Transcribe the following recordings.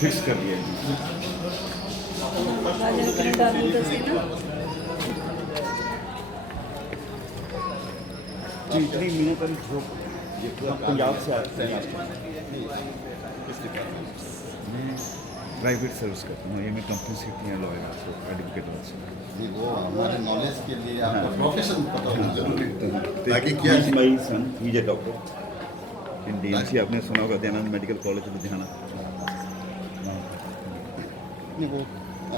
Fix कर दिया जी। जी इतनी मिनट वाली जो पंजाब से आते हैं मैं प्राइवेट सर्विस करता हूँ, ये मैं कंपनी से लॉयर एडवोकेट से। जी वो हमारे नॉलेज के लिए आपका प्रोफेशन पता होना जरूरी है ताकि क्या my son he is a doctor in DMC, आपने सुना होगा दयानंद मेडिकल कॉलेज लुधियाना। नहीं वो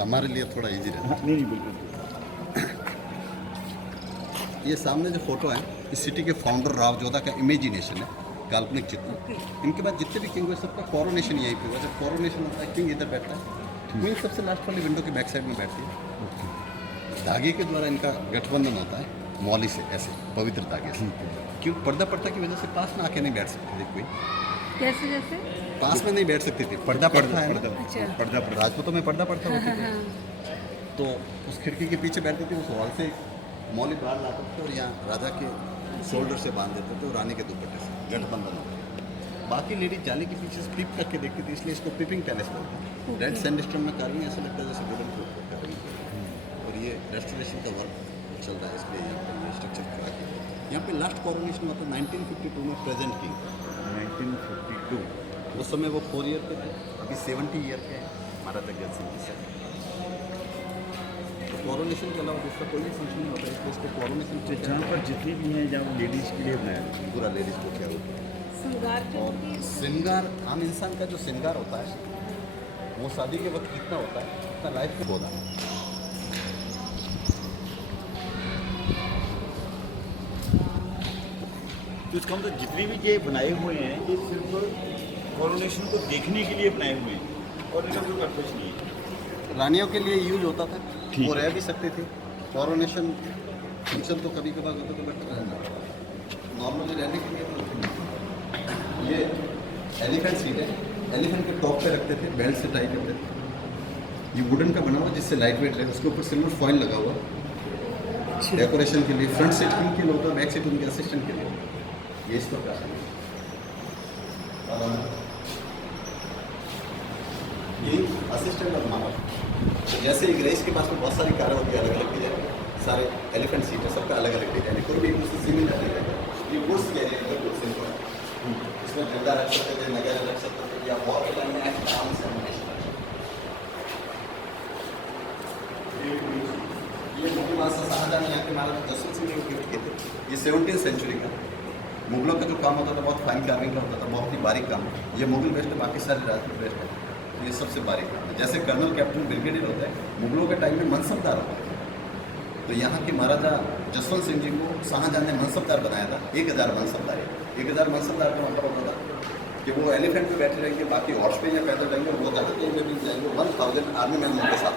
हमारे लिए थोड़ा इजी रहता हाँ, नहीं बिल्कुल। है। ये सामने जो फोटो है इस सिटी के फाउंडर राव जोधा का इमेजिनेशन है, काल्पनिक चित्र। इनके बाद जितने भी किंग हुए सबका कोरोनेशन यहीं पे हुआ। जब कोरोनेशन होता है किंग इधर बैठता है, क्वीन सबसे लास्ट वाली विंडो के बैक साइड में बैठती है। धागे के द्वारा इनका गठबंधन होता है मौली से, ऐसे पवित्र धागे से। क्यों? पर्दा पड़ता की वजह से पास में आके नहीं बैठ सकती थी कोई। कैसे जैसे पास में नहीं बैठ सकती थी, पर्दा पड़ता है ना। अच्छा। पर्दा राजपूतों में पर्दा पड़ता होती थी, तो उस खिड़की के पीछे बैठते थे। उस हॉल से मौली बाहर लाते थे और यहाँ राजा के शोल्डर से बांध देते थे और रानी के दुपट्टे से गठबंधन होता है। बाकी लेडीज जाने के पीछे से पीप करके देखती थी, इसलिए इसको पीपिंग पैलेस बोलते हैं। रेड सैंडस्टोन में कार्विंग ऐसा लगता है जैसे वुडन फ्लोर पर कार्विंग। और ये रेस्टोरेशन का वर्क चल रहा है, इसलिए यहाँ पर ये स्ट्रक्चर खड़ा किया। यहाँ पे लास्ट कॉरोनेशन हुआ था 1952 में प्रेजेंट किंग। 1952 उस समय वो 4 ईयर के थे, अभी 70 ईयर के हैं महाराजा अग्रसेन सिंह जी से। तो कोरोनेशन के अलावा दूसरा कोई भी फंक्शन नहीं होता, इसलिए इसको कोरोनेशन तो जहाँ पर जितनी भी हैं जहाँ लेडीज़ के लिए बनाया है। पूरा लेडीज को क्या होता है। श्रृंगार और श्रृंगार आम इंसान का जो श्रृंगार होता है वो शादी के वक्त कितना होता है उतना लाइफ में होता है। तो इसका मतलब जितने भी ये बनाए हुए हैं ये सिर्फ कोरोनेशन को देखने के लिए बनाए हुए हैं और इनका कोई पर्पस नहीं है। रानियों के लिए यूज होता था, ठीक वो रह भी सकते थे। कोरोनेशन फंक्शन तो कभी कभार होता तो बेटर रहना, नॉर्मली रहने के लिए तो ये एलिफेंट सीट है, एलिफेंट के टॉप पे रखते थे, बेल्ट से टाई करते थे। ये वुडन का बना हुआ जिससे लाइट वेट रहे, उसके ऊपर सिल्वर फॉइल लगा हुआ डेकोरेशन के लिए। फ्रंट सीट किंग के लिए होता है, बैक सीट उनके असिस्टेंट के लिए। ये इस प्रकार है। ये असिस्टेंट और मानव जैसे एक रईस के पास में बहुत सारी कारें होती है अलग अलग डिजाइन, सारे एलिफेंट सीट है, सबका अलग अलग डिजाइन है, कोई भी एक दूसरे सिमिलर नहीं है। ये गुड्स कैरियर है, गुड्स इनको इसमें झंडा रख सकते थे, नगर रख सकते थे, या वॉर के टाइम में आराम से एमिनेशन रख सकते थे। ये मुगल बादशाह शाहजहां ने यहाँ के महाराजा जसवंत सिंह को गिफ्ट किए थे। ये 17वीं सेंचुरी का। मुगलों का जो काम होता था बहुत फाइन कार्विंग का होता था, बहुत ही बारीक काम। ये मुगल बेस्ट है, बाकी सारे राजपूत बेस्ट है, ये सबसे बारीक काम है। जैसे कर्नल, कैप्टन, ब्रिगेडियर होता है, मुगलों के टाइम में मनसबदार होता है। तो यहाँ के महाराजा जसवंत सिंह जी को शाहजहां ने मनसबदार बनाया था। 1000 मनसबदार है, 1000 मनसबदार का मतलब होता था कि वो एलिफेंट पे बैठे रहेंगे, बाकी हॉर्स पे या पैदल रहेंगे, वो ज़्यादा कहीं में भी जाएंगे। 1000 आर्मी मैन उनके साथ।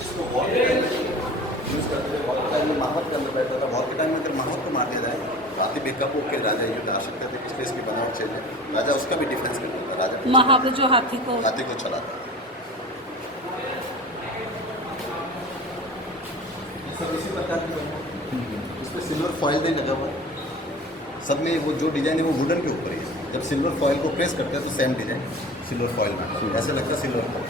इसको वॉर के टाइम में यूज़ करते थे। वॉर के टाइम में महावत के अंदर बैठता था। वॉर के टाइम में अगर महावत को मार दिया जाए तो आते बेकअप होकर राजा युद्ध आ सकते थे, इसलिए इसकी बनावट चेंज है। राजा उसका भी डिफेंस करता था, राजा महाबली जो हाथी को चलाता। सब इसी प्रकार की बनी है। इस पर सिल्वर फॉइल नहीं लगा हुआ, सब में वो जो डिजाइन है वो वुडन के ऊपर ही है। जब सिल्वर फॉइल को प्रेस करते हैं तो सेम डिजाइन सिल्वर फॉइल में ऐसे लगता है सिल्वर फॉइल।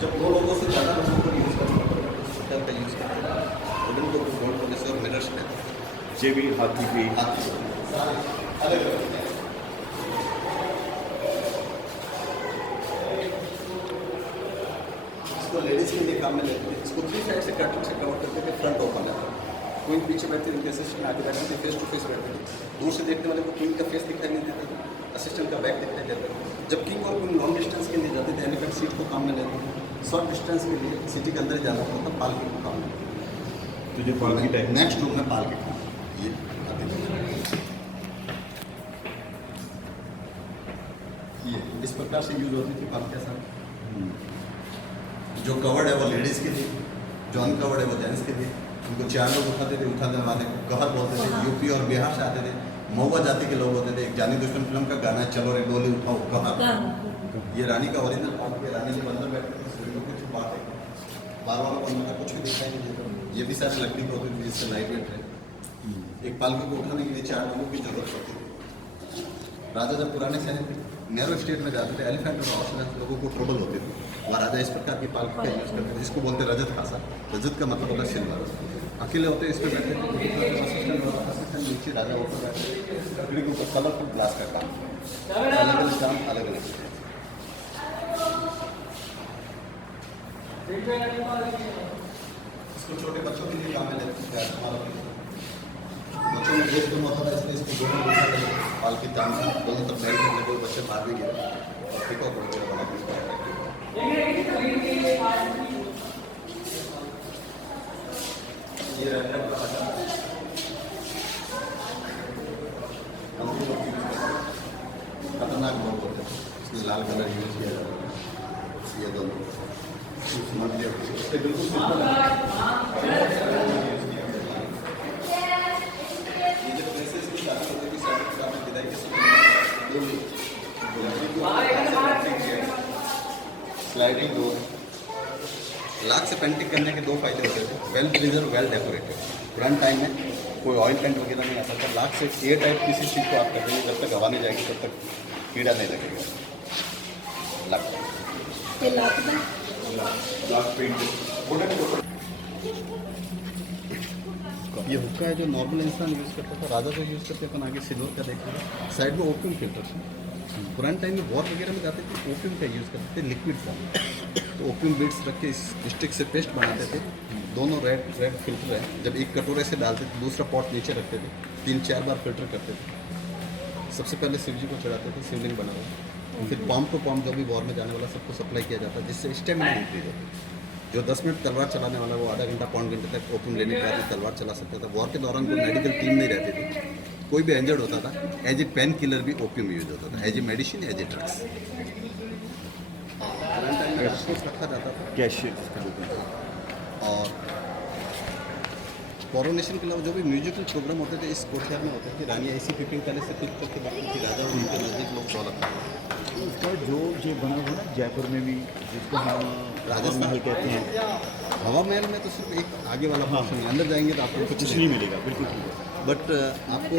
जब 2 लोगों से ज़्यादा लोगों को यूज़ करना पड़ता है का यूज़ करते हैं, वुडन को गोल्ड पॉलिश और मिरर्स रहते हैं। ये भी हाथी पे हाथी अलग अलग इसको लेडीज़ के लिए काम में लेते हैं। इसको 3 साइड से कर्टन से कवर करते थे, फ्रंट ओपन रहता है। क्वीन पीछे बैठते थे, असिस्टेंट आगे बैठते थे, फेस टू फेस बैठते थे। दूर से देखने वाले को क्वीन का फेस दिखाई नहीं देता था, असिस्टेंट का बैक दिखाई देता था। जब किंग और क्वीन लॉन्ग डिस्टेंस के लिए जाते थे, एलिफेंट सीट को काम में लेते थे। शॉर्ट डिस्टेंस के लिए सिटी के अंदर ही जाना होता था, पालकी को काम में। तो जो पालकी टाइप नेक्स्ट रूम में पालकी काम ये इस प्रकार से यूज होती थी पालकी साथ। जो कवर्ड है वो लेडीज़ के लिए, जो अनकवर्ड है वो जेंट्स के लिए। उनको 4 लोग उठाते थे, उठाने वाले को कहर बोलते थे। यूपी और बिहार से आते थे, महुआ जाति के लोग होते थे। एक जानी दुश्मन फिल्म का गाना है, चलो रे डोली उठाओ कहर। ये रानी का ओरिजिनल पार्ट है। रानी जब अंदर बैठते थे, सूर्य को कुछ बात है, बार बार को अंदर कुछ भी दिखाई नहीं देता। ये भी सारी लकड़ी को होती थी जिससे लाइट वेट है। एक पालकी को उठाने के लिए 4 लोगों की जरूरत पड़ती थी। राजा जब पुराने शहर में नैरो स्टेट में जाते थे, एलिफेंट और हॉर्स लोगों को ट्रबल होती थी, वहाँ राजा इस प्रकार की पालकी का यूज़ करते थे, जिसको बोलते हैं रजत खासा। रजत का मतलब होता है सिल्वर। अकेले होते इस पर बैठे थे, असिस्टेंट नीचे, राजा ऊपर बैठे, लकड़ी के ऊपर कलरफुल ग्लास का काम, अलग अलग काम, अलग अलग। इसको छोटे बच्चों के लिए काम में लेते हैं। बच्चों में देश कम होता था, इसलिए इसको दोनों पालकी तान से दोनों तरफ बैठ करने को बच्चे मार भी गए और पिकअप वगैरह बना के ये खतरनाक बहुत होते हैं, इसमें लाल कलर यूज किया जाता है। ये दोनों उससे बिल्कुल स्लाइडिंग डोर। लाख से पेंटिंग करने के 2 फायदे होते थे, वेल प्रिजर्व, वेल डेकोरेटेड। पुराने टाइम में कोई ऑयल पेंट वगैरह नहीं आता था। लाख से एयर टाइप किसी चीज़ को आप करेंगे, जब तक हवा नहीं जाएगी तब तक कीड़ा नहीं लगेगा। लाख ये लाख में ये हुक्का है जो नॉर्मल इंसान यूज़ करता था, राजा जो यूज़ करते अपन आगे सिल्वर का देखते थे। साइड में ओपियम फिल्टर है। पुराने टाइम में वॉर वगैरह में जाते थे, ओपियम का यूज़ करते थे लिक्विड फॉर्म। तो ओपियम बीड्स रख के इस स्टिक से पेस्ट बनाते थे। दोनों रेड फिल्टर है। जब एक कटोरे से डालते थे, दूसरा पॉट नीचे रखते थे, 3-4 बार फिल्टर करते थे। सबसे पहले शिव जी को चढ़ाते थे, शिवलिंग बना हुआ। फिर पॉम्प टू पॉम्प जो भी वॉर में जाने वाला सबको सप्लाई किया जाता है, जिससे स्टेमिना इंक्रीज होती है। जो 10 मिनट तलवार चलाने वाला वो आधा घंटा पौन घंटे तक ओपियम लेने के बाद तलवार चला सकता था। वॉर के दौरान कोई मेडिकल टीम नहीं रहती थी, कोई भी इंजर्ड होता था, एज ए पेन किलर भी ओपियम यूज होता था, as a medicine, as a drugs रखा जाता था। कैशियर और कोरोनेशन के अलावा जो भी म्यूजिकल प्रोग्राम होते थे इस कोठियार में होते थे। रानी ऐसी पिपिंग पैलेस से पिक करके बाकी थी, राजा और उनके नज़दीक लोग दौलत। इसका जो ये बना हुआ ना जयपुर में भी, जिसको हम राजस्थान महल कहते हैं, हवा महल में तो सिर्फ एक आगे वाला पोर्शन है, अंदर जाएंगे तो आपको कुछ नहीं मिलेगा। बिल्कुल ठीक है। बट आपको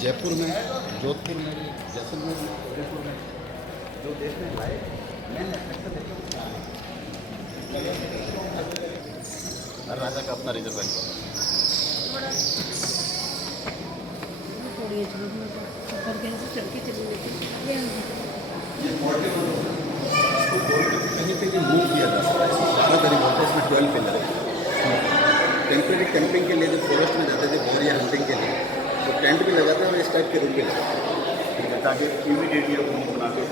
जयपुर में, जोधपुर में, जैसलमेर में, उदयपुर में जो देखने लायक हर राजा का अपना रिजर्व है। थोड़ी ऊपर कैसे चल के चली गई कहीं पे भी मूव किया जा सकता है। ज़्यादा करीब होता है, इसमें 12 पिलर है। टेम्परेरी कैंपिंग के लिए जो फॉरेस्ट में जाते थे बोर या हंटिंग के लिए, तो टेंट भी लगाते हैं और इस टाइप के रूम भी लगाते हैं, ताकि इमीडिएटली रूम बना के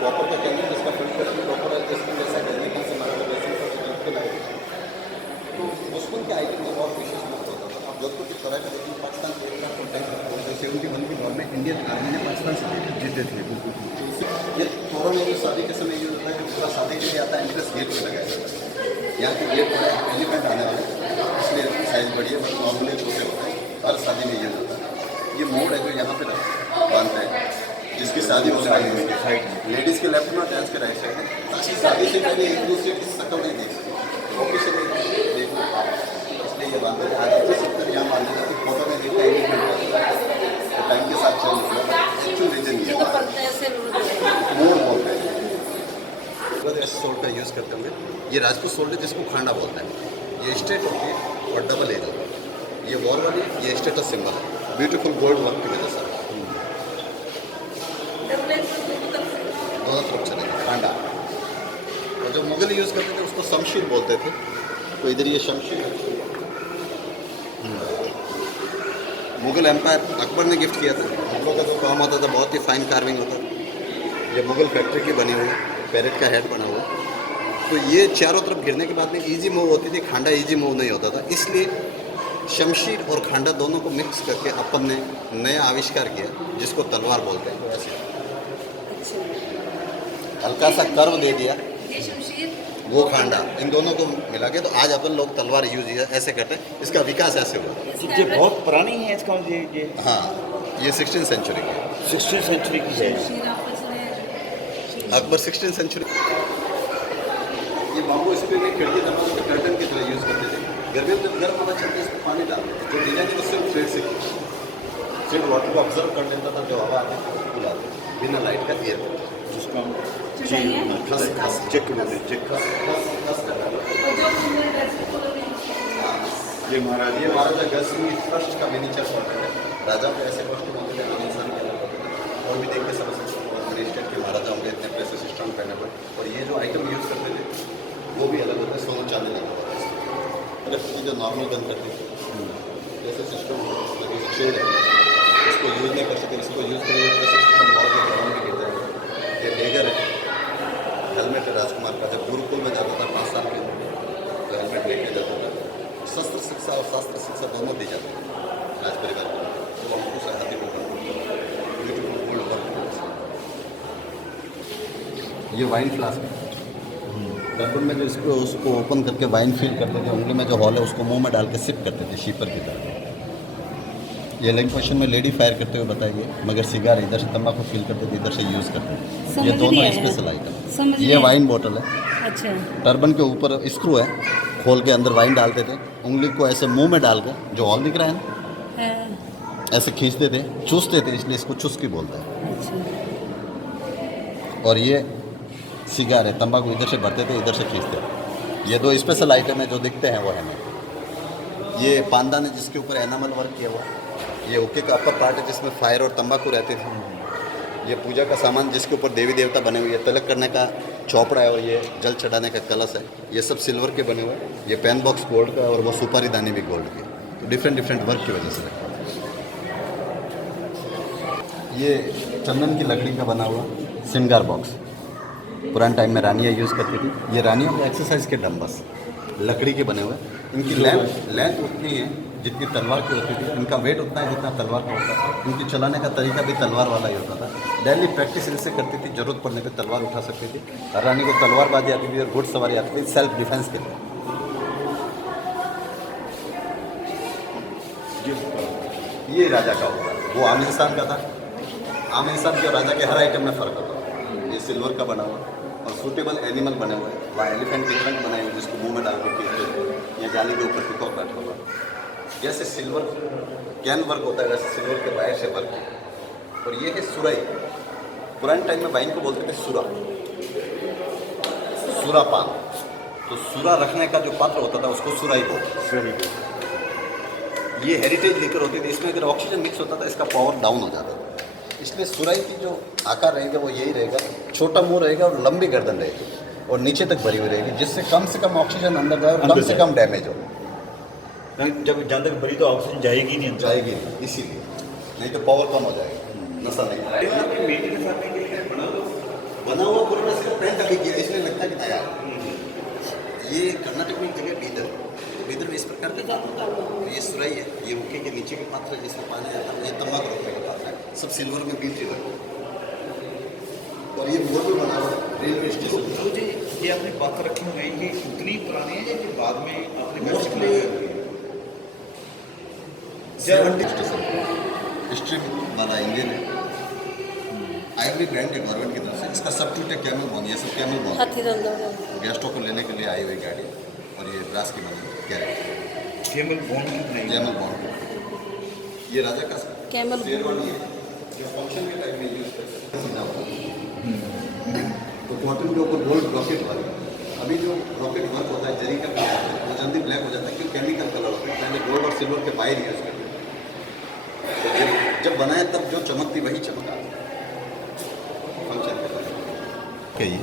प्रॉपर का कैंपिंग इसका फिल्टर प्रॉपर है, जिसकी जैसा गर्मी से हमारा तो उसमें के आइटम में बहुत विशेष महत्व होता था। आप जोधपुर की चौराहे पर देखिए, पाकिस्तान के एयरक्राफ्ट और टैंक 71 की वॉर में इंडियन आर्मी ने पाकिस्तान से जीते थे। ये थोड़ा में शादी के समय ये होता है कि पूरा शादी के लिए आता है, एंट्रेंस गेट पर लगाया जाता है। यहाँ के गेट पर एलिफेंट आने वाले, इसलिए साइज बड़ी है, बट नॉर्मली छोटे होते हैं। हर शादी में ये होता है। ये मोड़ है जो यहाँ पे बांधते हैं, जिसकी शादी हो रही है साइड में, लेडीज़ के लेफ्ट में, जेंट्स के राइट साइड में, ताकि शादी से पहले एक दूसरे की शक्ल नहीं देख सकते, ऑफिशियली देख लो। इसलिए ये बांधते हैं। आज तो 70 यहाँ बांधे जाते, फोटो में देखते हैं तो टाइम के साथ चेंज होगा। एक्चुअल रीजन ये मोड़ बोलते हैं। सोल्ड का यूज़ करते होंगे। ये राजपूत सोल्ड है जिसको खांडा बोलते हैं। ये स्ट्रेट होती है और डबल एज होती है। ये वॉर वाली, ये स्टेटस सिंबल है, ब्यूटीफुल गोल्ड वर्क की वजह से दोनों तरफ चलेगा खांडा। और जो मुगल यूज़ करते थे उसको शमशीर बोलते थे। तो इधर ये शमशीर है। मुगल एम्पायर अकबर ने गिफ्ट किया था। मुगलों का जो काम होता था बहुत ही फाइन कार्विंग होता था। ये मुगल फैक्ट्री की बनी हुई है, पैरेट का हेड बना हुआ। तो ये चारों तरफ गिरने के बाद में इजी मूव होती थी, खांडा इजी मूव नहीं होता था। इसलिए शमशीर और खांडा दोनों को मिक्स करके अपन ने नया आविष्कार किया, जिसको तलवार बोलते हैं। हल्का सा कर्व दे दिया, वो खांडा, इन दोनों को मिला के तो आज अपन लोग तलवार यूज ऐसे करते हैं। इसका विकास ऐसे हुआ। ये बहुत पुरानी है इसका ये हाँ, ये 16th सेंचुरी की, 16th सेंचुरी की है। शीरा आपस में अकबर 16th सेंचुरी। ये बाम्बू स्क्रीन में खिड़की दरवाजे के कर्टन की तरह यूज़ करते थे। गर्मियों में जब गर्म हवा चलती है इसमें पानी डालते थे, जो डिजाइन है उससे शेड से शेड वाटर को ऑब्जर्व कर लेता था, जो हवा आती थी उसको बुलाते थे बिना लाइट का एयर जिसको हम चाहिए खस चेक बोलते हैं, चेक खस। ये महाराजा गज सिंह फर्स्ट का मिनीचर पोर्ट्रेट है। राजा को ऐसे कॉस्ट्यूम होते थे, आम इंसान के अलग होते थे, और भी देख के समझ सकते हैं स्टेट के महाराजा होंगे इतने पैसे सिस्टम पहने हुए। और ये जो आइटम यूज़ करते थे वो भी अलग होता है, सोना चांदी नहीं होता है। इलेक्ट्रिसिटी जो नॉर्मल गन करती थी जैसे सिस्टम शेड है उसको यूज़ नहीं कर सकते, इसको यूज़ करेंगे प्रेशर सिस्टम बहुत ही गरम भी गिरता है। ये डेगर है, हेलमेट है राजकुमार का। जब गुरुकुल में जाता था 5 साल के उम्र में तो हेलमेट लेके जाता था। शस्त्र शिक्षा और शास्त्र शिक्षा दोनों दी जाती है राज परिवार को। तो हमको से हाथी को ब्यूटीफुल गोल्ड वर्क। ये वाइन फ्लास्क है। टर्बन में जो इसको उसको ओपन करके वाइन फिल करते थे, उंगली में जो हॉल है उसको मुंह में डाल के सिप करते थे शीपर की तरह। ये लेग पोजिशन में लेडी फायर करते हुए बताइए, मगर सिगार इधर से तंबाकू फील करते थे, इधर से यूज़ करते थे। समझ ये दोनों नहीं आया। Special item. समझ ये नहीं वाइन बोतल है। अच्छा टर्बन के ऊपर स्क्रू है, खोल के अंदर वाइन डालते थे, उंगली को ऐसे मुंह में डाल के, जो हॉल दिख रहा है ना, हाँ, ऐसे खींचते थे, चूसते थे, इसलिए इसको चुस्की बोलते हैं। अच्छा और ये सिगार है, तंबाकू इधर से भरते थे, इधर से खींचते थे। ये 2 स्पेशल आइटम है जो दिखते हैं वो है नहीं। ये पानदान है जिसके ऊपर एनामल वर्क किया हुआ। ये ओके का अपर पार्ट है जिसमें फायर और तंबाकू रहते थे। ये पूजा का सामान जिसके ऊपर देवी देवता बने हुए, तिलक करने का चौपड़ा है, और ये जल चढ़ाने का कलश है। ये सब सिल्वर के बने हुए हैं। ये पेन बॉक्स गोल्ड का, और वो सुपारी दानी भी गोल्ड की। तो डिफरेंट वर्क की वजह से ये चंदन की लकड़ी का बना हुआ श्रृंगार बॉक्स। पुराने टाइम में रानियाँ यूज़ करती थी। ये रानियों के एक्सरसाइज के डम्बस लकड़ी के बने हुए। इनकी लेंथ उतनी है जितनी तलवार की होती थी, इनका वेट उतना है जितना तलवार का होता था। इनकी चलाने का तरीका भी तलवार वाला ही होता था। डेली प्रैक्टिस इनसे करती थी, जरूरत पड़ने पे तलवार उठा सकती थी। और रानी को तलवारबाजी आती थी और घुड़सवारी आती थी सेल्फ डिफेंस के लिए। ये राजा का होता है, वो आम इंसान का था। आम इंसान के और राजा के हर आइटम में फ़र्क होता है। ये सिल्वर का बना हुआ और सूटेबल एनिमल बने हुए हैं। वहाँ एलिफेंट के ट्रंक बनाए हुए जिसको मुंह में डाल के खींचते। ये जाली के ऊपर पिकॉक बैठा हुआ। जैसे सिल्वर कैन वर्क होता है वैसे सिल्वर के वायर से वर्क है। और ये है सुराई। पुराने टाइम में वाइन को बोलते थे सुरा, सुरा पान। तो सुरा रखने का जो पात्र होता था उसको सुराई बोलते थे। ये हेरिटेज लेकर होती थी, इसमें अगर ऑक्सीजन मिक्स होता था इसका पावर डाउन हो जाता था। इसलिए सुराई की जो आकार रहेगा वो यही रहेगा, छोटा मुंह रहेगा और लंबी गर्दन रहेगी और नीचे तक भरी हुई रहेगी, जिससे कम से कम ऑक्सीजन अंदर जाए और कम से कम डैमेज हो। जब जहाँ तक भरी तो ऑक्सीजन जाएगी नहीं अंदर। जाएगी नहीं, इसीलिए, नहीं तो पावर कम हो जाएगा, नशा नहीं। मेंटेनेंस करने के लिए बना हुआ पूरा सिर्फ पेंट अभी किया, इसलिए लगता है कि नया। ये कर्नाटक में एक जगह बीदर में इस प्रकार का काम होता है। तो ये सुराई है, ये ओके के नीचे के पात्र है जिसमें पानी आता है। ये तंबाकू रखने का पात्र है, सब सिल्वर में बीट रखा। और ये बोर्ड भी बना हुआ है रेलवे स्टेशन। तो जी ये आपने बात रखी हुई है, ये उतनी पुरानी है कि बाद में आपने मोस्टली 70 स्टेशन स्ट्रिप वाला इंजन है। आइवरी ग्रांट है गवर्नमेंट की तरफ से। इसका सब्स्टिट्यूट है कैमल बॉन। ये सब कैमल बॉन हाथी दल दो गेस्टों को लेने के लिए आई हुई गाड़ी। और ये ब्रास की बनी कैरेट केवल बॉन्ड नहीं कैमल बॉन। ये राजा का कैमल शेरवानी है जो फंक्शन के टाइम में यूज करते हैं। तो कॉटन के ऊपर गोल्ड रॉकेट वाली। अभी जो रॉकेट वर्क होता है जरी का काम होता है, वो जल्दी ब्लैक हो जाता है क्योंकि केमिकल कलर होता है। पहले गोल्ड और सिल्वर के वायर यूज करते हैं। जब बनाए तब जो चमकती वही चमका फंक्शन के लिए।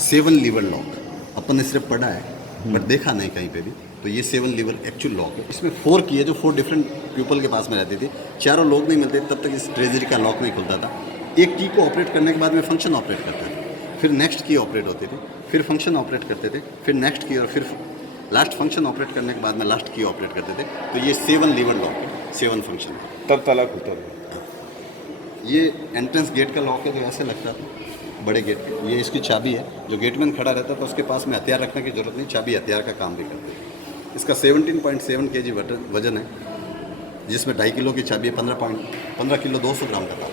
7 लीवर लॉक अपन ने सिर्फ पढ़ा है बट देखा नहीं कहीं पे भी। तो ये 7 लीवर एक्चुअल लॉक है। इसमें 4 की है जो 4 डिफरेंट पीपल के पास में रहती थी। चारों लोग नहीं मिलते तब तक इस ट्रेजरी का लॉक नहीं खुलता था। एक की को ऑपरेट करने के बाद में फंक्शन ऑपरेट करता था, फिर नेक्स्ट की ऑपरेट होती थी, फिर फंक्शन ऑपरेट करते थे, फिर नेक्स्ट की, और फिर लास्ट फंक्शन ऑपरेट करने के बाद में लास्ट की ऑपरेट करते थे। तो ये 7 लीवर लॉक है, 7 फंक्शन है। तब ताला खुलता था। ये एंट्रेंस गेट का लॉक है जो ऐसे लगता था बड़े गेट पे। ये इसकी चाबी है, जो गेटमैन खड़ा रहता था उसके पास में हथियार रखने की जरूरत नहीं, चाबी हथियार का काम भी करती है। इसका 17.7 kg वजन है, जिसमें 2.5 किलो की चाबी है। 15 किलो 200 ग्राम का था।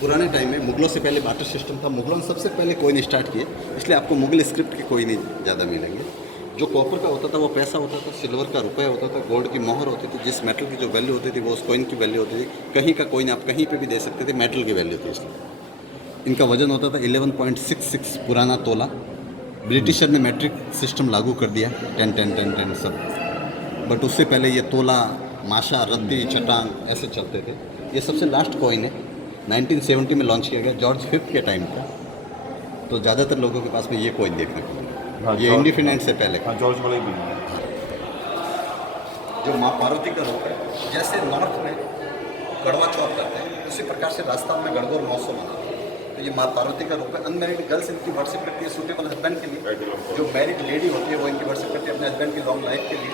पुराने टाइम में मुगलों से पहले बाटर सिस्टम था। मुगलों ने सबसे पहले कोइन स्टार्ट किए, इसलिए आपको मुगल स्क्रिप्ट के कोइन ही ज़्यादा मिलेंगे। जो कॉपर का होता था वो पैसा होता था, सिल्वर का रुपया होता था, गोल्ड की मोहर होती थी। जिस मेटल की जो वैल्यू होती थी वो उस कॉइन की वैल्यू होती थी। कहीं का कॉइन आप कहीं पे भी दे सकते थे, मेटल की वैल्यू थी इसलिए। इनका वजन होता था 11.66 पुराना तोला। ब्रिटिशर ने मैट्रिक सिस्टम लागू कर दिया, 10 सब। बट उससे पहले ये तोला, माशा, रद्दी, चटांग ऐसे चलते थे। ये सबसे लास्ट कॉइन है, 1970 में लॉन्च किया गया, जॉर्ज 5 के टाइम का। तो ज़्यादातर लोगों के पास में ये कॉइन देखने को मिला। हाँ, ये जॉर्ज- इंडिपेंडेंस से पहले का। हाँ, जॉर्ज वाला ही बना है। जो माँ पार्वती का रूप है, जैसे नॉर्थ में गढ़वा चौथ करते हैं, उसी प्रकार से राजस्थान में गणगौर महोत्सव मनाते हैं। तो ये माँ पार्वती का रूप है। अनमैरिड गर्ल्स इनकी वर्शिप करती है सूटेबल हस्बैंड के लिए। जो मैरिड लेडी होती है वो इनकी वर्शिप करती है अपने हस्बैंड की लॉन्ग लाइफ के लिए।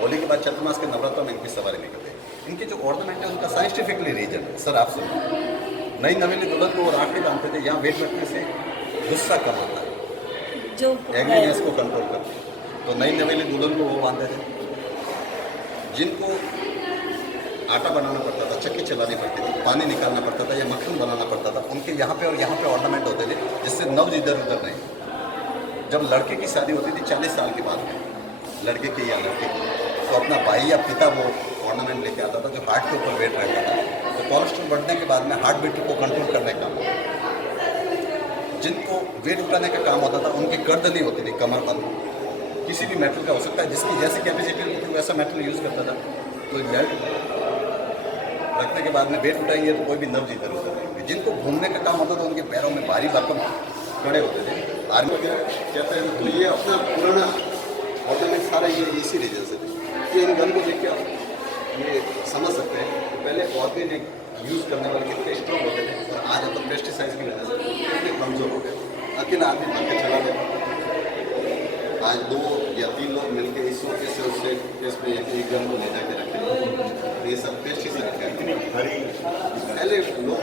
होली के बाद चैत्र मास के नवरात्र में इनकी सवारी निकलती है। इनकी जो ऑर्नामेंट है उनका साइंटिफिकली रीजन है। सर आप सुनिए, नई नवेली दुल्हन को राखड़ी बांधते थे, यहाँ वेट रखने से गुस्सा कम होता है, जो एग्रीनेस को कंट्रोल करते हैं। तो नई नवेली दुल्हन को वो बांधते थे। जिनको आटा बनाना पड़ता था, चक्की चलानी पड़ती थी, पानी निकालना पड़ता था या मक्खन बनाना पड़ता था, उनके यहाँ पे और यहाँ पे ऑर्नामेंट होते थे, जिससे नब्ज इधर उधर नहीं। जब लड़के की शादी होती थी 40 साल के बाद में, लड़के की या लड़के की, तो अपना भाई या पिता वो ऑर्नामेंट लेके आता था जो हार्ट के ऊपर वेट रहता था। तो कोलेस्ट्रॉल बढ़ने के बाद में हार्ट बीट को कंट्रोल करने का, जिनको वेट उठाने का काम होता था, उनकी गर्दन नहीं होती थी, कमर बंद, किसी भी मेटल का हो सकता है, जिसकी जैसी कैपेसिटी होती थी वैसा मेटल यूज़ करता था। तो बेल्ट रखने के बाद में वेट उठाएंगे तो कोई भी नब्ज इधर उधर नहीं। जिनको घूमने का काम होता था उनके पैरों में भारी भरकम खड़े होते थे। आर्मी वगैरह कहते हैं। तो ये अपना पुराना ऑर्नामेंट सारा ये इसी रीजन से थे। ये इन गन को देख के आप ये समझ सकते हैं कि पहले ऑर्गेनिक यूज़ करने वाले कितने स्ट्रॉन्ग होते थे और आज तो पेस्टिसाइड्स की वजह से कितने कमज़ोर हो गए। अकेला आदमी बन के चला गया। आज 2 या 3 लोग मिलकर इस वजह से उससे इसमें एक गन को ले जाके रखे। ये सब पेस्टिसाइड का इतनी भारी पहले लोग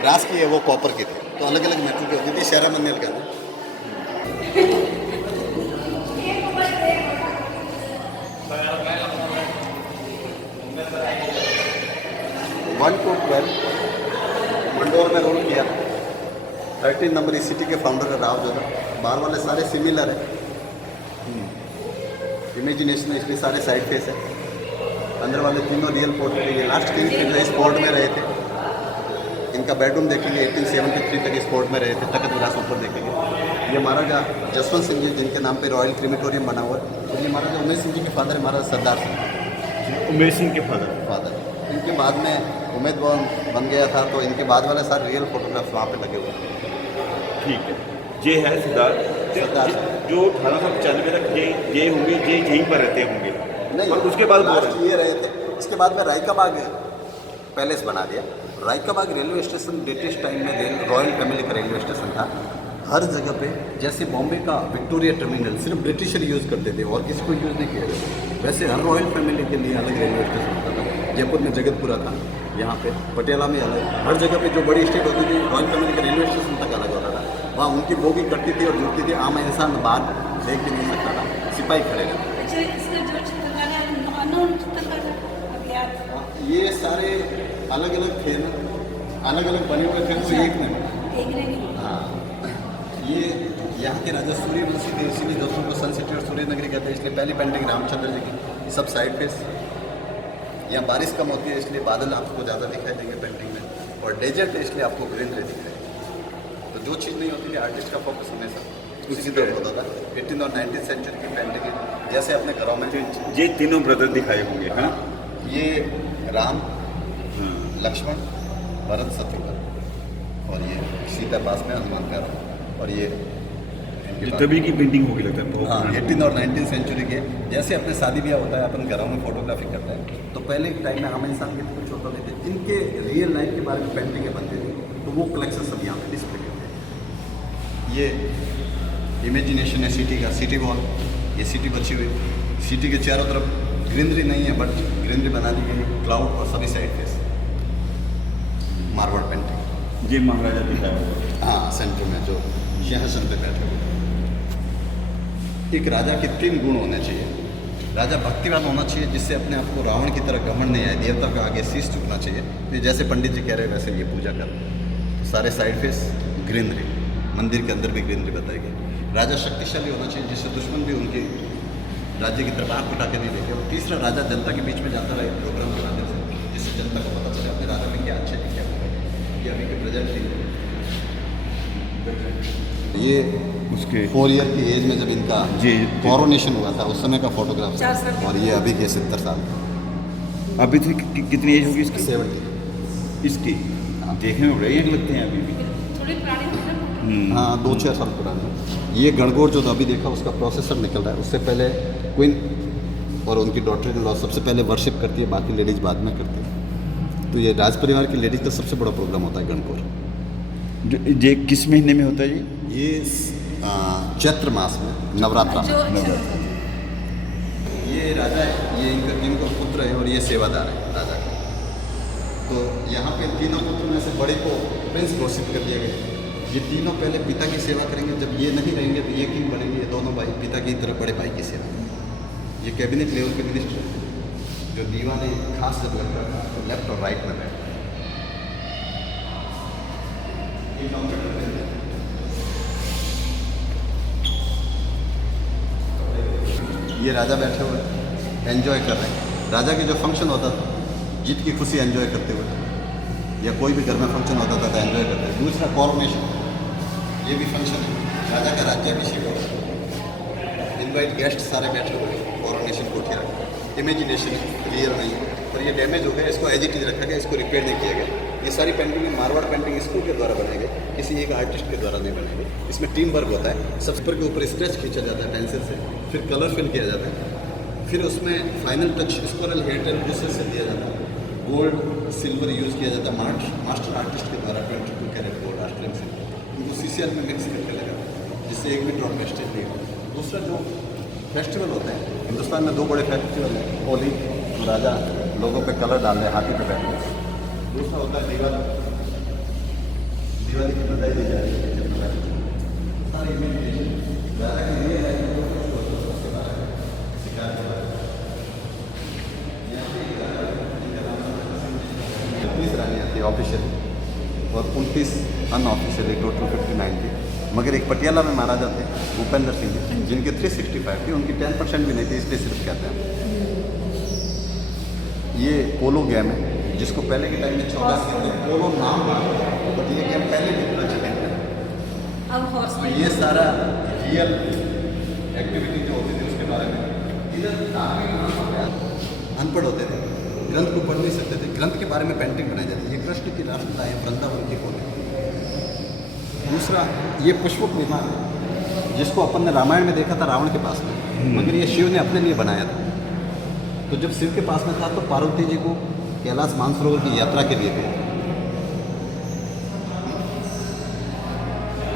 ब्रास की है, वो कॉपर की थी, तो अलग अलग मेटल की होती थी। शहरा मंदिर का 1 to 12 मंडोर में रोल किया। 13 नंबर इस सिटी के फाउंडर है राव जोधा। बाहर वाले सारे सिमिलर है, इमेजिनेशन है, इसलिए सारे साइड फेस है। अंदर वाले तीनों रियल पोर्ट के लिए लास्ट किंग फिर इस पोर्ट में रहे थे। इनका बेडरूम देखेंगे 1873 तक इस पोर्ट में रहे थे। तख्त विलास ऊपर देखेंगे। ये महाराजा जसवंत सिंह जी जिनके नाम पे रॉयल क्रीमेटोरियम बना हुआ है। तो ये महाराजा उमेश सिंह जी के फादर है, महाराजा सरदार सिंह उमेश सिंह के फादर। इनके बाद में उमेद भवन बन गया था, तो इनके बाद वाले सारे रियल फोटोग्राफ्स वहाँ पे लगे हुए हैं। ठीक है, ये है सरदार जो 1895 तक ये होंगे, ये यहीं पर रहते होंगे। नहीं, और उसके बाद लास्ट ये रहे थे। इसके बाद में रायका बाग पैलेस बना दिया। रायका बाग रेलवे स्टेशन ब्रिटिश टाइम में रॉयल फैमिली का रेलवे स्टेशन था। हर जगह पे जैसे बॉम्बे का विक्टोरिया टर्मिनल सिर्फ ब्रिटिशर यूज़ करते थे और किसी को यूज़ नहीं किया जाता, वैसे हर रॉयल फैमिली के लिए अलग रेलवे स्टेशन होता था। जयपुर में जगतपुरा था, यहाँ पे पटियाला में अलग, हर जगह पे जो बड़ी स्टेट होती थी रॉयल फैमिली का रेलवे स्टेशन तक अलग होता था। वहाँ उनकी बोगी कटती थी और जुड़ती थी, आम इंसान बाहर देख भी नहीं सकता था, सिपाही खड़े रहते। अच्छा, इसका जो चित्रकार है अननोन चित्रकार है, अब याद ये सारे अलग अलग थे ना, अलग अलग बने हुए थे, तो एक में एक नहीं। हाँ, ये यहाँ के राजा सूर्यवंशी थे, इसीलिए दोस्तों को सन सिटी और सूर्य नगरी कहते हैं। इसलिए पहली पेंटिंग रामचंद्र जी की, सब साइड फेस। यहाँ बारिश कम होती है इसलिए बादल आपको ज़्यादा दिखाई देंगे पेंटिंग में, और डेजर्ट है इसलिए आपको ग्रीनरी दिख रही है। तो जो चीज़ नहीं होती थी आर्टिस्ट का फोकस हमेशा उसी तरफ होता था। 18 और 19th सेंचुरी की पेंटिंग है, जैसे अपने घरों में ये तीनों ब्रदर दिखाए होंगे। हाँ, ये राम, लक्ष्मण, भरत, शत्रुघ्न, और ये सीता पास में हनुमान प्यारा, और ये तभी की पेंटिंग होगी लगता है तो। हाँ, 18 और 19th सेंचुरी के। जैसे अपने शादी ब्याह होता है, अपन घरों में फोटोग्राफी करते हैं, तो पहले के टाइम में हम इंसान के कुछ होता नहीं थे, इनके रियल लाइफ के बारे में पेंटिंगें बनती थी, तो वो कलेक्शन सब यहाँ पे डिस्प्ले करते हैं। ये इमेजिनेशन है सिटी का, सिटी वॉल, ये सिटी बची हुई। सिटी के चारों तरफ ग्रीनरी नहीं है, बट ग्रीनरी बना दी गई, क्लाउड और सभी साइड फेस मार्बल पेंटिंग। ये महाराजा दिखाया हुआ। हाँ, सेंटर में जो सिंहासन पे बैठे हुए। एक राजा के 3 गुण होने चाहिए। राजा भक्तिवान होना चाहिए, जिससे अपने आप को रावण की तरह घमंड नहीं आए, देवता का आगे शीश झुकना चाहिए। तो जैसे पंडित जी कह रहे हैं वैसे ये पूजा कर। सारे साइड फेस ग्रीनरी, मंदिर के अंदर भी ग्रीनरी बताई गई। राजा शक्तिशाली होना चाहिए जिससे दुश्मन भी उनके राज्य की तरफ आँख उठा के नहीं देखे। और तीसरा, राजा जनता के बीच में जाता रहे प्रोग्राम के माध्यम से, जिससे जनता को पता चले अपने राजा में क्या अच्छे हैं क्या बुरे हैं। ये अभी के प्रेजेंट ये उसके 4 ईयर की एज में जब इनका जी कॉरोनेशन हुआ था उस समय का फोटोग्राफ, 4 साल और ये अभी के 70 साल अभी थी कितनी एज होगी इसकी? 70। इसकी देखने में बड़े यंग लगते हैं अभी भी। थोड़ी पुरानी होती है ना। हाँ 2-6 साल पुराना। ये गणगौर जो अभी देखा उसका प्रोसेसर निकल रहा है। उससे पहले क्वीन और उनकी डॉटर इन लॉ सबसे पहले वर्शिप करती है, बाकी लेडीज़ बाद में करती है। तो ये राज परिवार की लेडीज़ का सबसे बड़ा प्रोग्राम होता है गणगौर। ये किस महीने में होता है जी? ये चैत्र मास में नवरात्रा जो में। ये राजा है, ये इनका पुत्र है और ये सेवादार है राजा का। तो यहाँ पे तीनों पुत्र में से बड़े को प्रिंस घोषित कर दिया गया। ये तीनों पहले पिता की सेवा करेंगे, जब ये नहीं रहेंगे तो ये किंग बनेंगे। ये दोनों भाई पिता की तरफ बड़े भाई की सेवा। ये कैबिनेट लेवल के मिनिस्टर जो दीवाने खास जब लगता था तो लेफ्ट और राइट में बैठते हैं। ये कंप्यूटर ये राजा बैठे हुए एंजॉय कर रहे हैं। राजा के जो फंक्शन होता था जीत की खुशी एंजॉय करते हुए, या कोई भी घर में फंक्शन होता था तो एंजॉय करते हैं। दूसरा कॉरोनेशन, ये भी फंक्शन है, राजा का राज्याभिषेक होता है। इनवाइट गेस्ट सारे बैठे हुए, कॉरोनेशन कोठी रखा। इमेजिनेशन क्लियर नहीं है और ये डैमेज हो गया, इसको एज इट इज रखा गया, इसको रिपेयर नहीं किया गया। ये सारी पेंटिंग मारवाड़ पेंटिंग स्कूल के द्वारा बनाई गई, किसी एक आर्टिस्ट के द्वारा नहीं बनाई गई। इसमें टीम वर्क होता है, सब पर के ऊपर स्केच खींचा जाता है पेंसिल से, फिर कलर फिल किया जाता है, फिर उसमें final touch squirrel head and brushes से दिया जाता है। गोल्ड सिल्वर यूज़ किया जाता है मास्टर आर्टिस्ट के द्वारा 22 कैरेट गोल्ड ऑस्ट्रियन सिल्वर, उनको CCL में मिक्स करके लगा जिससे एक भी ड्रॉप वेस्टेज नहीं होगा। दूसरा जो फेस्टिवल होता है, हिंदुस्तान में 2 बड़े फेस्टिवल हैं, होली, राजा लोगों पे कलर डाल रहे हाथी पे बैठे। दूसरा होता है दिवाली, दिवाली की बधाई दी जा रही है। सारी इमेजिनेशन राजा के लिए है, उसके बारे में शिकार के बारे में 30 रानी आती है ऑफिशियली और 29 अनऑफिशियली, टोटल 59 थी। मगर एक पटियाला में महाराजा थे भूपेंद्र सिंह जी, जिनके 365 थी, उनकी 10% भी नहीं थी, इसलिए सिर्फ कहते हैं। ये पोलो गेम है जिसको पहले के टाइम में 14 पोलो नाम था, बट ये गेम पहले भी पूरा चले हैं। अब हॉर्स तो ये सारा रियल एक्टिविटी जो होती थी उसके बारे में। इधर अनपढ़ होते थे, ग्रंथ को पढ़ नहीं सकते थे, ग्रंथ के बारे में पेंटिंग बनाई जाती है। ये कृष्ण की रासलीला है, वृंदावन की होली। दूसरा ये पुष्पक विमान है जिसको अपन ने रामायण में देखा था रावण के पास में, मगर ये शिव ने अपने लिए बनाया था। तो जब शिव के पास में था तो पार्वती जी को कैलाश मानसरोवर की यात्रा के लिए दिया।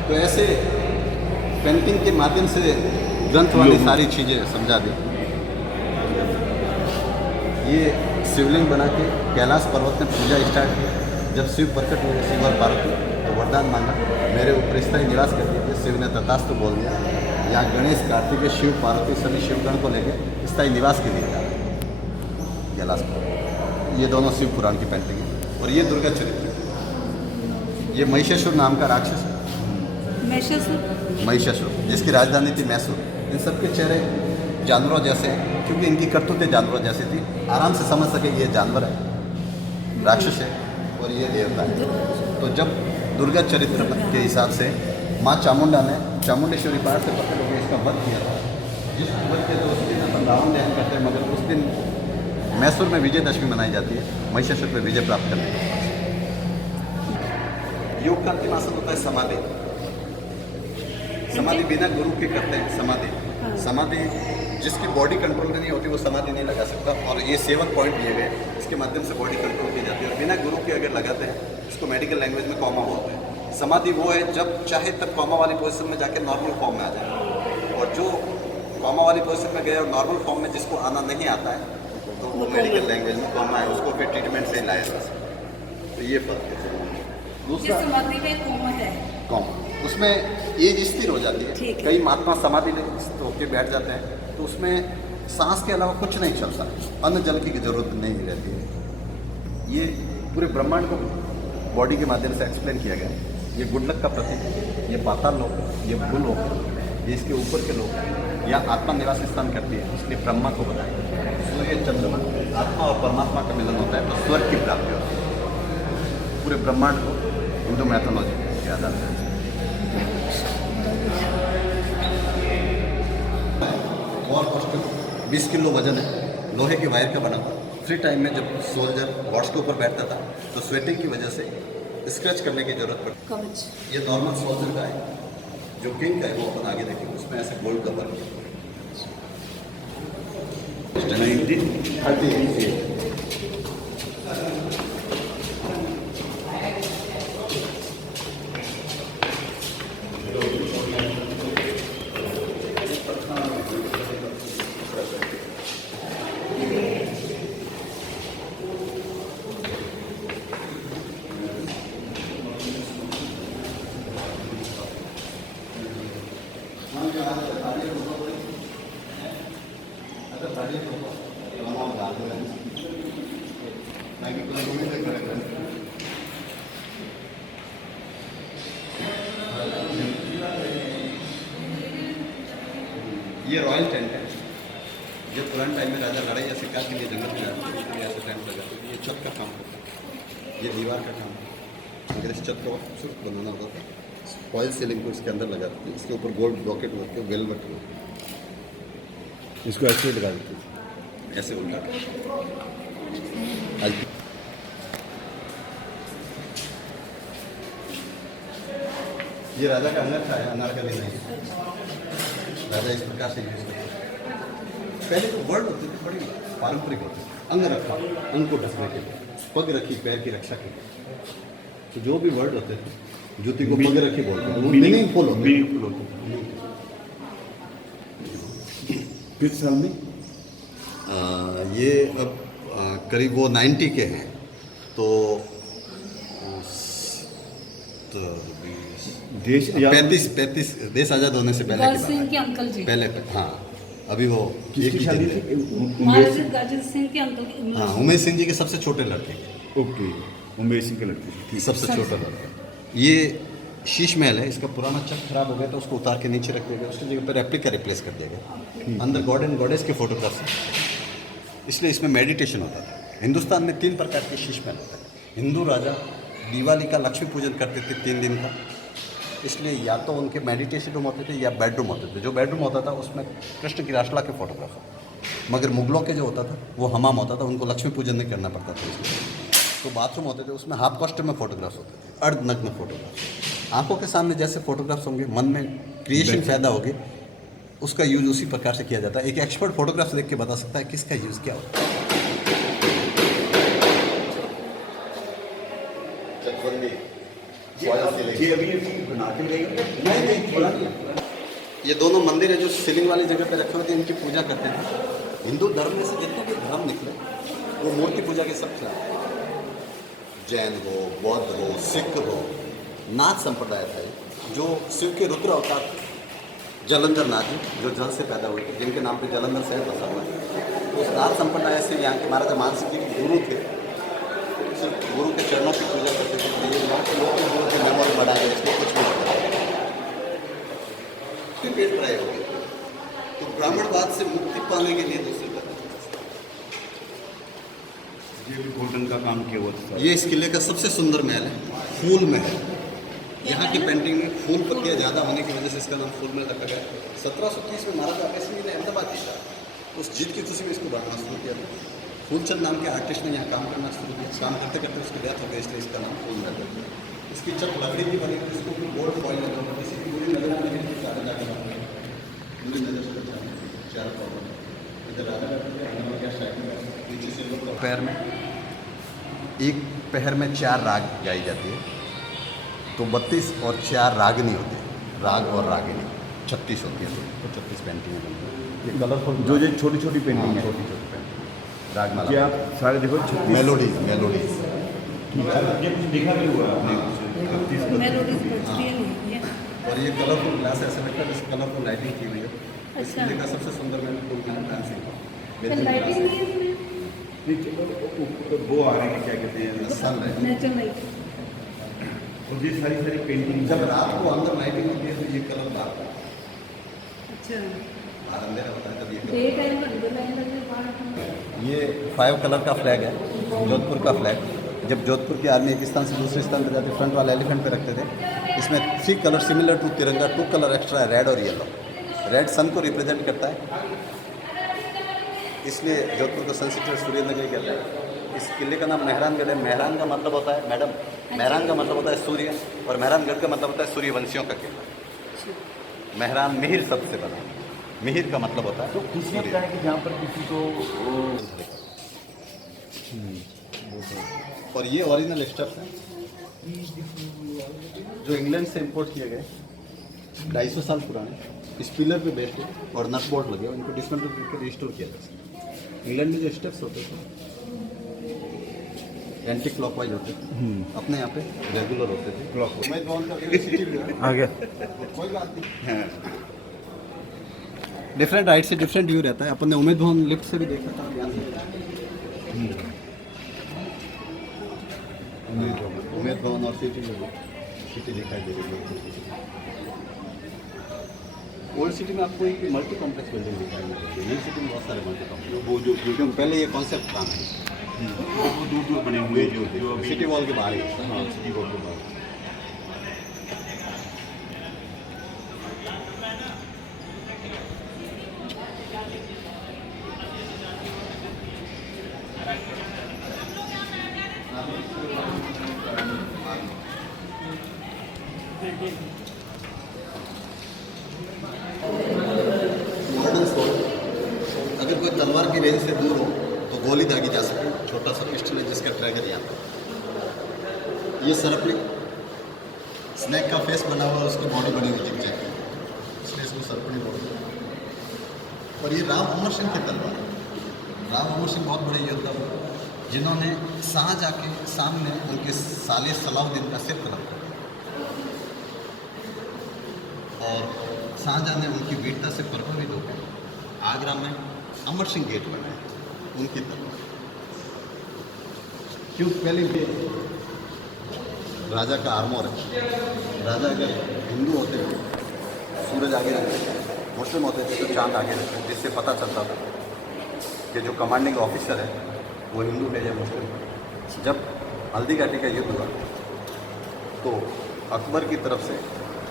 तो ऐसे पेंटिंग के माध्यम से ग्रंथ वाली सारी चीज़ें समझा दी। ये शिवलिंग बना के कैलाश पर्वत में पूजा स्टार्ट की। जब शिव प्रकट हुए, शिव और पार्वती, तो वरदान मांगा, मेरे ऊपर स्थायी निवास कर दिया। शिव ने तथास्तु बोल दिया। यहाँ गणेश, कार्तिकेय, शिव, पार्वती सभी शिवगण को लेकर स्थायी निवास के लिए जा रहे हैं कैलाश पर। ये दोनों शिव पुराण की पेंटिंग है। और ये दुर्गा चरित्र, ये महिषासुर नाम का राक्षस है, महिषासुर, जिसकी राजधानी थी मैसूर। इन सबके चेहरे जानवरों जैसे हैं क्योंकि इनकी करतूतें जानवरों जैसी थी। आराम से समझ सके ये जानवर है, राक्षस है और ये देवता है। तो जब दुर्गा चरित्र के हिसाब से माँ चामुंडा ने चामुंडेश्वरी पहाड़ से पकड़ होकर इसका वध किया था, जिस वध के तो उस दिन अपन रावण दहन करते हैं, मगर उस दिन मैसूर में विजयदशमी मनाई जाती है, महिषासुर पर विजय प्राप्त करने के बाद। योग का अंतिम आसन होता है समाधि। समाधि बिना गुरु के करते हैं समाधि। समाधि जिसकी बॉडी कंट्रोल में नहीं होती वो समाधि नहीं लगा सकता। और ये 7 पॉइंट दिए गए, इसके माध्यम से बॉडी कंट्रोल की जाती है। और बिना गुरु के अगर लगाते हैं इसको मेडिकल लैंग्वेज में कॉमा बोलते हैं। समाधि वो है जब चाहे तब कॉमा वाली पोजीशन में जाके नॉर्मल फॉर्म में आ जाए। और जो कॉमा वाली पोजीशन में गए और नॉर्मल फॉर्म में जिसको आना नहीं आता है तो वो मेडिकल लैंग्वेज में कॉमा है, उसको फिर ट्रीटमेंट से लाया जा सकता है। तो ये फर्क है। दूसरा समाधि में कोमा है, कॉमा, उसमें एज स्थिर हो जाती है। कई महात्मा समाधि होके बैठ जाते हैं तो उसमें सांस के अलावा कुछ नहीं चलता, अन्न जल की जरूरत नहीं रहती है। ये पूरे ब्रह्मांड को बॉडी के माध्यम से एक्सप्लेन किया गया। ये गुड लक का प्रतीक, ये पाताल लोक, ये भूलोक, ये इसके ऊपर के लोग या आत्मा निवास स्थान करती है, इसलिए ब्रह्मा को बताया। सूर्य चंद्रमा आत्मा और परमात्मा का मिलन होता है तो स्वर्ग की प्राप्ति होती है। पूरे ब्रह्मांड को हिंदू मैथोलॉजी के आधार पर और कॉस्ट्यूम 20 किलो वजन है, लोहे के वायर का बना था। फ्री टाइम में जब सोल्जर वॉर्ड्स के ऊपर बैठता था तो स्वेटिंग की वजह से स्क्रैच करने की जरूरत पड़ती। कवच। ये नॉर्मल सोल्जर का है, जो किंग का है वो अपन आगे देखेंगे, उसमें ऐसे गोल्ड का वर्क है। 1938 ये रॉयल टेंट है। ये पुराने टाइम में राजा लड़ाई या शिकार के लिए जंगल में जाते थे, इसलिए ऐसे टेंट लगाते थे। ये छत का काम होता है, ये दीवार का काम है। अगर इस छत को सिर्फ बनाना होता था, फॉइल सीलिंग को इसके अंदर लगा देते, इसके ऊपर गोल्ड ब्लॉकेट वर्क के वेलवेट वर्क, इसको ऐसे लगा देते थे। ऐसे उल्टा। आज ये राजा का अंगरखा है, अनारकली नहीं है। राजा इस प्रकार से यूज करते हैं। पहले तो वर्ड होते थे बड़ी पारंपरिक होते थे। अंग रखा, अंग को ढकने के लिए, पग रखी पैर की रक्षा के लिए। तो जो भी वर्ड होते थे, जूती को पग रखी बोलते थे, वो मीनिंगफुल होते थे। मीनिंगफुल होते थे। किस साल में? ये अब करीब वो 90 के हैं, तो देश या 35 देश आज़ाद होने से पहले की गाजी सिंह के अंकल जी। पहले हाँ, अभी वो किसकी एक ही शादी दिन थी? थे। महाराजा गाजी सिंह के अंकल की। हाँ, उमेश सिंह जी के सबसे छोटे लड़के, ओके, उमेश सिंह के लड़के थे। सबसे छोटा लड़का। ये शीश महल है, इसका पुराना चक खराब हो गया तो उसको उतार के नीचे रख दिया गया, उसकी जगह पर रेप्लिका रिप्लेस कर दिया गया। अंदर गॉड एंड गॉडेस के फोटोग्राफ्स हैं, इसलिए इसमें मेडिटेशन होता था। हिंदुस्तान में 3 प्रकार के शीश महल होता है। हिंदू राजा दिवाली का लक्ष्मी पूजन करते थे 3 दिन का, इसलिए या तो उनके मेडिटेशन रूम होते थे या बेडरूम होते थे। जो बेडरूम होता था उसमें कृष्ण की रासलीला के फोटोग्राफ होते, मगर मुगलों के जो होता था वो हमाम होता था, उनको लक्ष्मी पूजन नहीं करना पड़ता था इसलिए। तो बाथरूम होते थे, उसमें हाफ कॉस्ट्यूम में फोटोग्राफ्स होते थे, अर्धनग्न फोटोग्राफ्स। आंखों के सामने जैसे फोटोग्राफ्स होंगे, मन में क्रिएशन पैदा होगी, उसका यूज उसी प्रकार से किया जाता है। एक एक्सपर्ट फोटोग्राफ्स देख के बता सकता है किसका यूज़ क्या होता है। ये अभी बना के लगेगा? नहीं, ये दोनों मंदिर है जो सीलिंग वाली जगह पे रखे हुए थे, इनकी पूजा करते थे। हिंदू धर्म में से जितने भी धर्म निकले वो मूर्ति पूजा के सब खिलाफ। जैन हो, बौद्ध हो, सिख हो, नाथ संप्रदाय था ये, जो शिव के रुद्र अवतार जलंधर नाथ जी, जो जल से पैदा हुए थे, जिनके नाम पे जलंधर शहर बसा हुआ है। तो उस नाथ संप्रदाय से यहाँ के महाराजा मानसिंह जी के गुरु थे, सिर्फ गुरु के चरणों की पूजा करते थे। ये यहाँ के लोग गुरु के मेमोरी बढ़ाए, इसमें कुछ नहीं होता, फिर पेट भराए हो गए। तो ब्राह्मणवाद से मुक्ति पाने के लिए दूसरे ये भी गोल्डन का काम किया हुआ था। ये इस किले का सबसे सुंदर महल है, फूल महल। यहाँ की पेंटिंग में फूल पत्तियाँ ज़्यादा होने की वजह से इसका नाम फूल महल रखा गया। 1730 में महाराजा अभय सिंह ने अहमदाबाद जीता, उस जीत की खुशी में इसको बनाना शुरू किया था। फूलचंद नाम के आर्टिस्ट ने यहाँ काम करना शुरू किया, काम करते करते उसकी डेथ हो गई, इसलिए इसका नाम फूल महल है। इसकी छत लकड़ी की बनी, इसको गोल्ड फॉइल लगा हुआ, इसी की पूरी नजर आने के लिए चारों जाकर पूरी नजर से चारों प्रॉब्लम इधर राजा नीचे से पैर में एक पहर में 4 राग गाई जाती है, तो 32 और 4 रागनी होते हैं, राग और रागिनी 36 होती है, तो 36 पेंटिंगें बनती हैं। ये कलरफुल जो छोटी छोटी पेंटिंग है, छोटी छोटी पेंटिंग रागमाला, क्या आप सारे देखो मेलोडीज ये कुछ लिखा भी हुआ है। मेलोडीज पढ़ती है नहीं है। और ये कलरफुल ग्लास ऐसे लगता है जैसे कलरफुल लाइटिंग की हुई है। इस अच्छा। किले का सबसे सुंदर मैंने फूल मैंने डांसिंग लाइटिंग नहीं है वो आ रही है, क्या कहते हैं, सन है। Natural light. और ये सारी सारी पेंटिंग जब रात को अंदर लाइटिंग होती है तो ये कलर बाहर अच्छा बाहर अंधेरा होता है तब ये डे टाइम अंधेरा है बाहर ये 5 कलर का फ्लैग है, जोधपुर का फ्लैग। जब जोधपुर की आर्मी एक स्थान से दूसरे स्थान पर जाती फ्रंट वाले एलिफेंट पे रखते थे। इसमें 3 कलर सिमिलर टू तिरंगा, 2 कलर एक्स्ट्रा है, रेड और येलो। रेड सन को रिप्रेजेंट करता है, इसलिए जोधपुर को सन सिटी और सूर्य नगरी कहते हैं। इस किले का नाम मेहरानगढ़ है। मेहरान का मतलब होता है मैडम, मेहरान का मतलब होता है सूर्य, और मेहरानगढ़ का मतलब होता है सूर्यवंशियों का किला। मेहरान मिहिर शब्द से बना, मिहिर का मतलब होता है तो किसी सूर्य। होता है कि जहाँ पर किसी को और ये ओरिजिनल स्टेप्स हैं जो इंग्लैंड से इंपोर्ट किए गए, 250 साल पुराने। इस पिलर पे बेस्ड है और नट बोल्ट लगे, उनको डिसमेंटल करके रिस्टोर किया जा सकता। इंग्लैंड में जो स्टेप्स होते थे एंटी क्लॉकवाइज होते थे, अपने यहाँ पे रेगुलर होते थे क्लॉक। मैं कौन सा सिटी भी है आ गया कोई बात नहीं है। डिफरेंट हाइट से डिफरेंट व्यू रहता है। अपन ने उम्मीद भवन लिफ्ट से भी देखा था, यहाँ से उम्मीद भवन और सिटी दिखाई दे रही है। ओल्ड सिटी में आपको एक मल्टी कॉम्प्लेक्स बिल्डिंग दिखाई देती है। न्यू सिटी में बहुत सारे मल्टी कॉम्प्लेक्स, वो जो क्योंकि पहले ये कॉन्सेप्ट था वो दूर दूर बने हुए जो अभी सिटी वॉल के बाहर ही। हाँ सिटी वॉल के बाहर। मॉडर्न सोल, अगर कोई तलवार की रेंज से दूर हो तो गोली दागी जा सके। छोटा सा पिस्टल है जिसका ट्रैगर यहाँ पर। ये सरपली स्नैक का फेस बना हुआ है, उसकी बॉडी बनी हुई दिख जाएगी, इसलिए इसको सरपली बोलते हैं। और ये राम अमर सिंह की तलवार है। राम अमर सिंह बहुत बड़े योद्धा हुए जिन्होंने शाहजहाँ के सामने उनके साले सलाउद्दीन का सिर कलम कर दिया और शाहजहाँ ने उनकी वीरता से प्रभावित होकर आगरा में अमर सिंह गेट बनाया उनकी तरफ। क्यों? पहले भी राजा का आर्मोर है। राजा अगर हिंदू होते थे सूरज आगे रखते थे, मुस्लिम होते थे तो चांद आगे रखते थे, जिससे पता चलता था कि जो कमांडिंग ऑफिसर है वो हिंदू है या मुस्लिम। जब हल्दी घाटी का युद्ध हुआ तो अकबर की तरफ से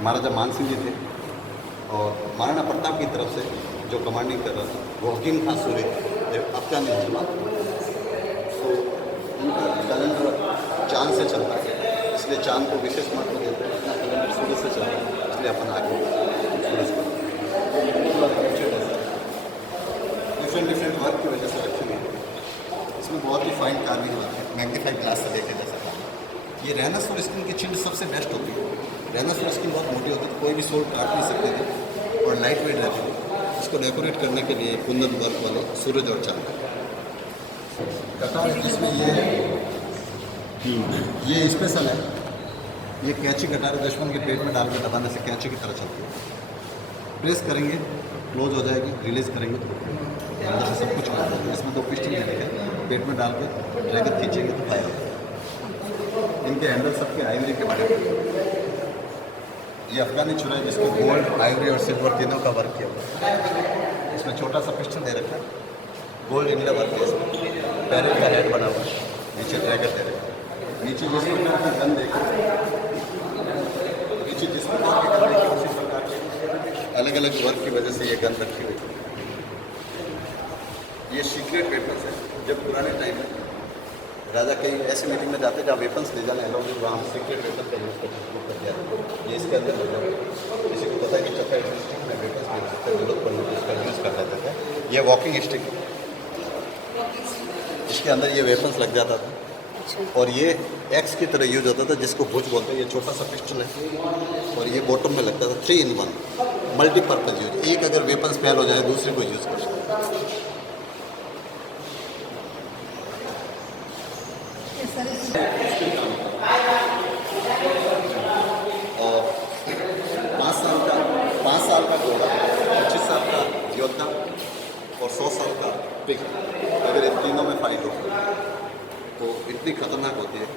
महाराजा मान सिंह जी थे और महाराणा प्रताप की तरफ से जो कमांडिंग कर रहा था वो हकीम खान सूरी, अफगानी मुसलमान। तो उनका कैलेंडर चांद से चलता है, इसलिए चांद को विशेष महत्व देते हैं। कैलेंडर सूरज से चलता है, इसलिए अपन आगे सूरज को डिफरेंट वर्क की वजह से रखे हुए हैं। इसमें बहुत ही फाइन कार्विंग वर्क है, मैग्नीफाइड ग्लास से देखे जा सकता है। ये रहना स्किन की चिन्ह सबसे बेस्ट होती है। रहना स्किन बहुत मोटी होती है तो कोई भी सोल काट नहीं सकते थे और लाइट वेट रहती है। इसको डेकोरेट करने के लिए कुंदन वर्क वाले सूरज और चांद कटार है, जिसमें ये स्पेशल है। ये कैंची कटार है, दुश्मन के पेट में डाल के दबाने से कैंची की तरह चलती है। प्रेस करेंगे क्लोज हो जाएगी, रिलीज करेंगे तो अंदर से सब कुछ हो जाएगा। इसमें 2 पिस्टन है, पेट में डाल के ड्रैगन खींचेंगे तो फायर होगा। इनके हैंडल सबके आइवरी के बारे में। ये अफगानी छुरा है जिसको गोल्ड, आइवरी और सिल्वर तीनों का वर्क किया हुआ है। इसमें छोटा सा पिस्टन दे रखा है, गोल्ड इंडिया वर्क है। इसमें पैरेट का हेड बना हुआ है, नीचे ड्रैगन दे रखा है। नीचे जिस प्रकार की गन देखो, नीचे जिस प्रकार की गन देखो उसी प्रकार की अलग अलग वर्क की वजह से ये गन रखी हुई है। ये सीक्रेट वेपन्स है। जब पुराने टाइम में राजा कहीं ऐसी मीटिंग में जाते जहाँ वेपन्स ले जाने अलाउ नहीं, वहाँ हम सीक्रेट वेपन का यूज़ कर दिया। ये इसके अंदर लगा हुआ है। किसी को पता है कि चक्का डिस्ट्रिक्ट में वेपन्स मिल सकते हैं, जरूरत पड़ने पर इसका यूज़ कर लेते थे। ये वॉकिंग स्टिक है, इसके अंदर ये वेपन्स लग जाता था और ये एक्स की तरह यूज होता था, जिसको भुज बोलते हैं। ये छोटा सा पिस्टल है और ये बॉटम में लगता था। 3 in 1 मल्टीपर्पज़ यूज। एक अगर वेपन्स फेल हो जाए दूसरे को यूज़ कर सकते हैं। और 5 साल का घोड़ा, 25 साल का योद्धा और 100 साल का पिग, अगर इन तीनों में फाइट हो तो इतनी खतरनाक होती है।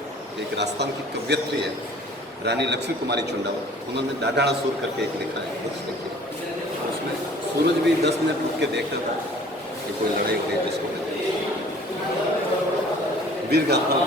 एक राजस्थान की कवियत्री है रानी लक्ष्मी कुमारी चुंडावत, उन्होंने दाढ़ाड़ा सुर करके एक लिखा है, कुछ देखिए। उसमें सूरज भी 10 मिनट रुक के देखता था कि कोई लड़ाई हुई जिसको वीर गाथा